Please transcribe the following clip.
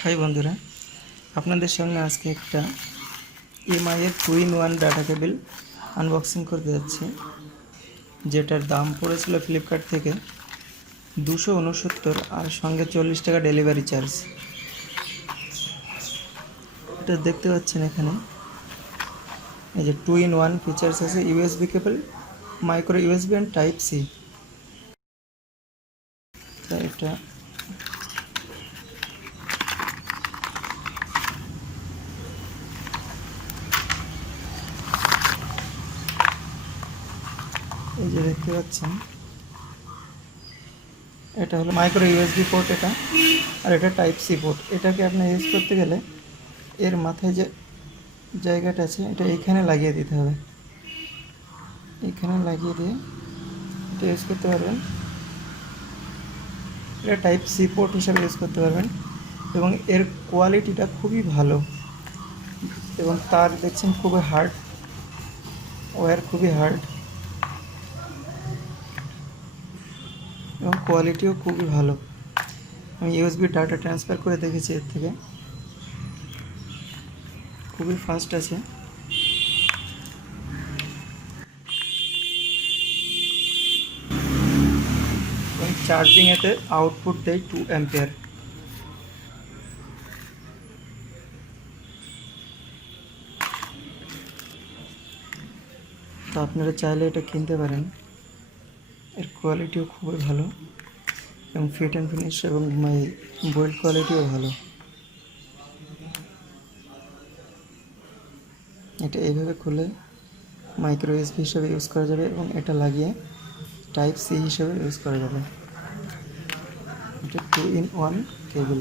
High বন্ধুরা, আপনাদের সামনে আজকে একটা এমআইয়ের 2-in-1 ডাটা কেবিল আনবক্সিং করতে যাচ্ছি, যেটার দাম পড়েছিল ফ্লিপকার্ট থেকে 269 আর সঙ্গে 40 টাকা ডেলিভারি চার্জ। এটা দেখতে পাচ্ছেন এখানে, এই যে 2-in-1 ফিচার্স আছে, USB cable, micro USB and type C. এটা এই যে দেখতে পাচ্ছেন, এটা হলো মাইক্রো ইউএসবি পোর্ট এটা, আর এটা টাইপ সি পোর্ট। এটাকে আপনি ইউজ করতে গেলে এর মাথায় যে জায়গাটা আছে এটা এইখানে লাগিয়ে দিতে হবে। এখানে লাগিয়ে দিয়ে এটা ইউজ করতে পারবেন। এটা টাইপ সি পোর্ট হিসাবে ইউজ করতে পারবেন এবং এর কোয়ালিটিটা খুবই ভালো। এবং তার দেখছেন খুবই হার্ড, ওয়্যার খুবই হার্ড এবং কোয়ালিটিও খুবই ভালো। আমি ইউএসবি ডাটা ট্রান্সফার করে দেখেছি, এর থেকে খুবই ফাস্ট আছে। এবং চার্জিং এতে আউটপুট দেয় 2 অ্যাম্পিয়ার। তো আপনারা চাইলে এটা কিনতে পারেন। এর কোয়ালিটিও খুবই ভালো এবং ফিট অ্যান্ড ফিনিশ এবং বিল্ড কোয়ালিটিও ভালো। এটা এইভাবে খুলে মাইক্রো ইউএসবি হিসেবে ইউজ করা যাবে এবং এটা লাগিয়ে টাইপ সি হিসেবে ইউজ করা যাবে। এটা 2-in-1 কেবল।